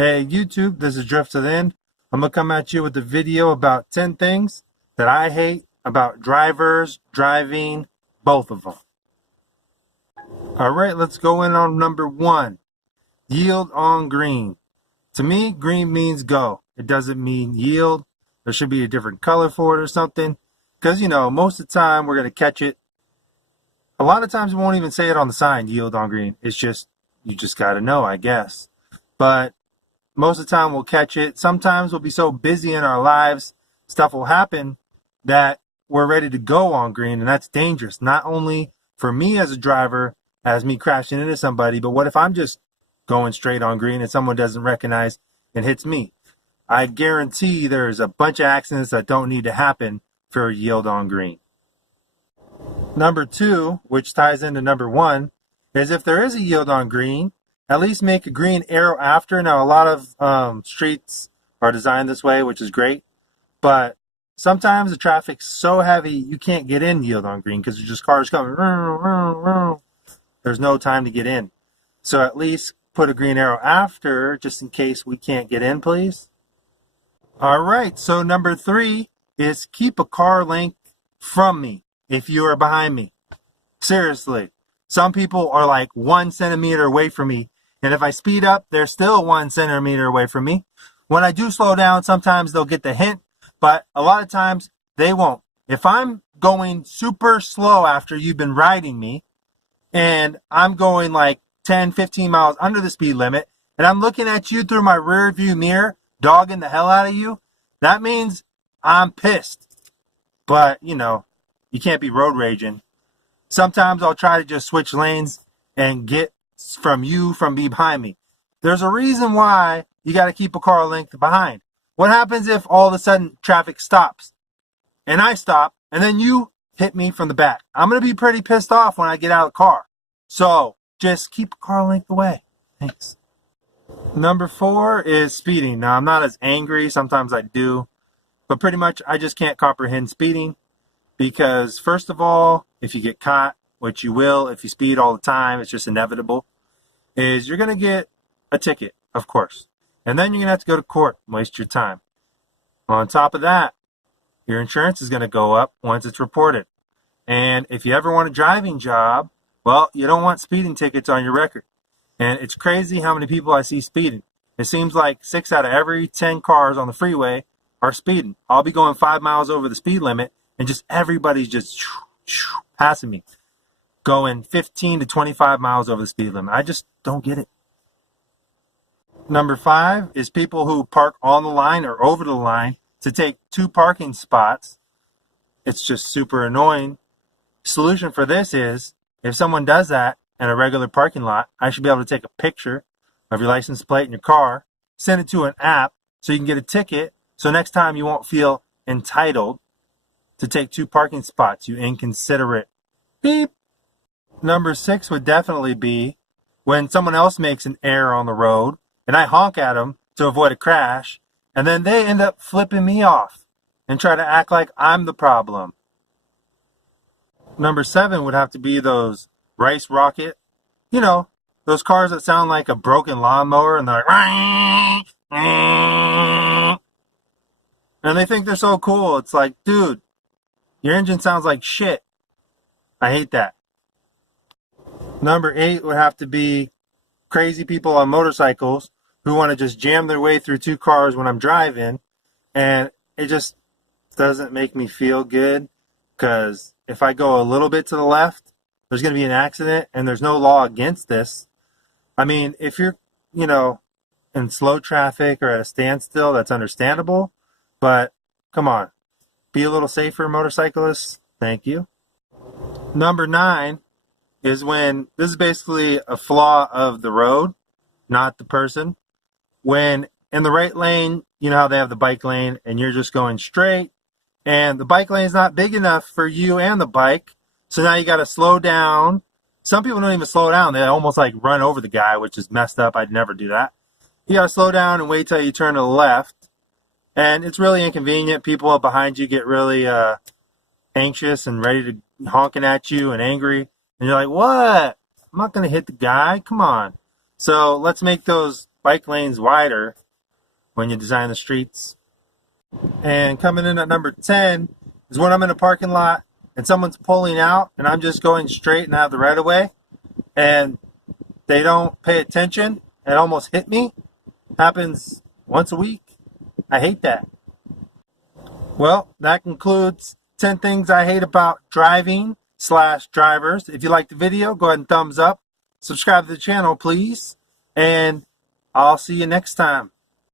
Hey YouTube, this is DriftTilTheEnd. I'm going to come at you with a video about 10 things that I hate about drivers driving, both of them. Alright, let's go in on number 1. Yield on green. To me, green means go. It doesn't mean yield. There should be a different color for it or something. Because, most of the time we're going to catch it. A lot of times we won't even say it on the sign, yield on green. It's just, you just got to know, I guess. But most of the time we'll catch it. Sometimes we'll be so busy in our lives, stuff will happen that we're ready to go on green, and that's dangerous. Not only for me as a driver, as me crashing into somebody, but what if I'm just going straight on green and someone doesn't recognize and hits me? I guarantee there's a bunch of accidents that don't need to happen for a yield on green. Number 2, which ties into number 1, is if there is a yield on green, at least make a green arrow after. Now, a lot of streets are designed this way, which is great. But sometimes the traffic's so heavy, you can't get in yield on green because there's just cars coming. There's no time to get in. So at least put a green arrow after, just in case we can't get in, please. All right, so number 3 is keep a car length from me if you are behind me. Seriously. Some people are like 1 centimeter away from me. And if I speed up, they're still 1 centimeter away from me. When I do slow down, sometimes they'll get the hint, but a lot of times they won't. If I'm going super slow after you've been riding me, and I'm going like 10, 15 miles under the speed limit, and I'm looking at you through my rear view mirror, dogging the hell out of you, that means I'm pissed. But, you can't be road raging. Sometimes I'll try to just switch lanes and get from behind me. There's a reason why you got to keep a car length behind. What happens if all of a sudden traffic stops and I stop and then you hit me from the back? I'm going to be pretty pissed off when I get out of the car. So just keep a car length away. Thanks. Number 4 is speeding. Now, I'm not as angry. Sometimes I do. But pretty much I just can't comprehend speeding because, first of all, if you get caught, which you will if you speed all the time, it's just inevitable, is you're going to get a ticket, of course. And then you're going to have to go to court and waste your time. On top of that, your insurance is going to go up once it's reported. And if you ever want a driving job, well, you don't want speeding tickets on your record. And it's crazy how many people I see speeding. It seems like 6 out of every 10 cars on the freeway are speeding. I'll be going 5 miles over the speed limit, and just everybody's just passing me, going 15 to 25 miles over the speed limit. I just don't get it. Number 5 is people who park on the line or over the line to take 2 parking spots. It's just super annoying. Solution for this is, if someone does that in a regular parking lot, I should be able to take a picture of your license plate in your car, send it to an app so you can get a ticket, so next time you won't feel entitled to take 2 parking spots, you inconsiderate. Beep. Number 6 would definitely be when someone else makes an error on the road and I honk at them to avoid a crash, and then they end up flipping me off and try to act like I'm the problem. Number 7 would have to be those rice rocket, those cars that sound like a broken lawnmower, and they're like, and they think they're so cool. It's like, dude, your engine sounds like shit. I hate that. Number 8 would have to be crazy people on motorcycles who want to just jam their way through 2 cars when I'm driving, and it just doesn't make me feel good, because if I go a little bit to the left, there's going to be an accident, and there's no law against this. I mean, if you're, in slow traffic or at a standstill, that's understandable, but come on, be a little safer, motorcyclists. Thank you. Number 9 is when, this is basically a flaw of the road, not the person. When in the right lane, you know how they have the bike lane and you're just going straight, and the bike lane is not big enough for you and the bike, so now you got to slow down. Some people don't even slow down. They almost like run over the guy, which is messed up. I'd never do that. You got to slow down and wait till you turn to the left, and it's really inconvenient. People up behind you get really anxious and ready to honking at you and angry, and you're like, what? I'm not going to hit the guy. Come on. So let's make those bike lanes wider when you design the streets. And coming in at number 10 is when I'm in a parking lot and someone's pulling out and I'm just going straight and I have the right of way and they don't pay attention and almost hit me. Happens once a week. I hate that. Well, that concludes 10 things I hate about driving/drivers. If you liked the video, go ahead and thumbs up. Subscribe to the channel, please. And I'll see you next time.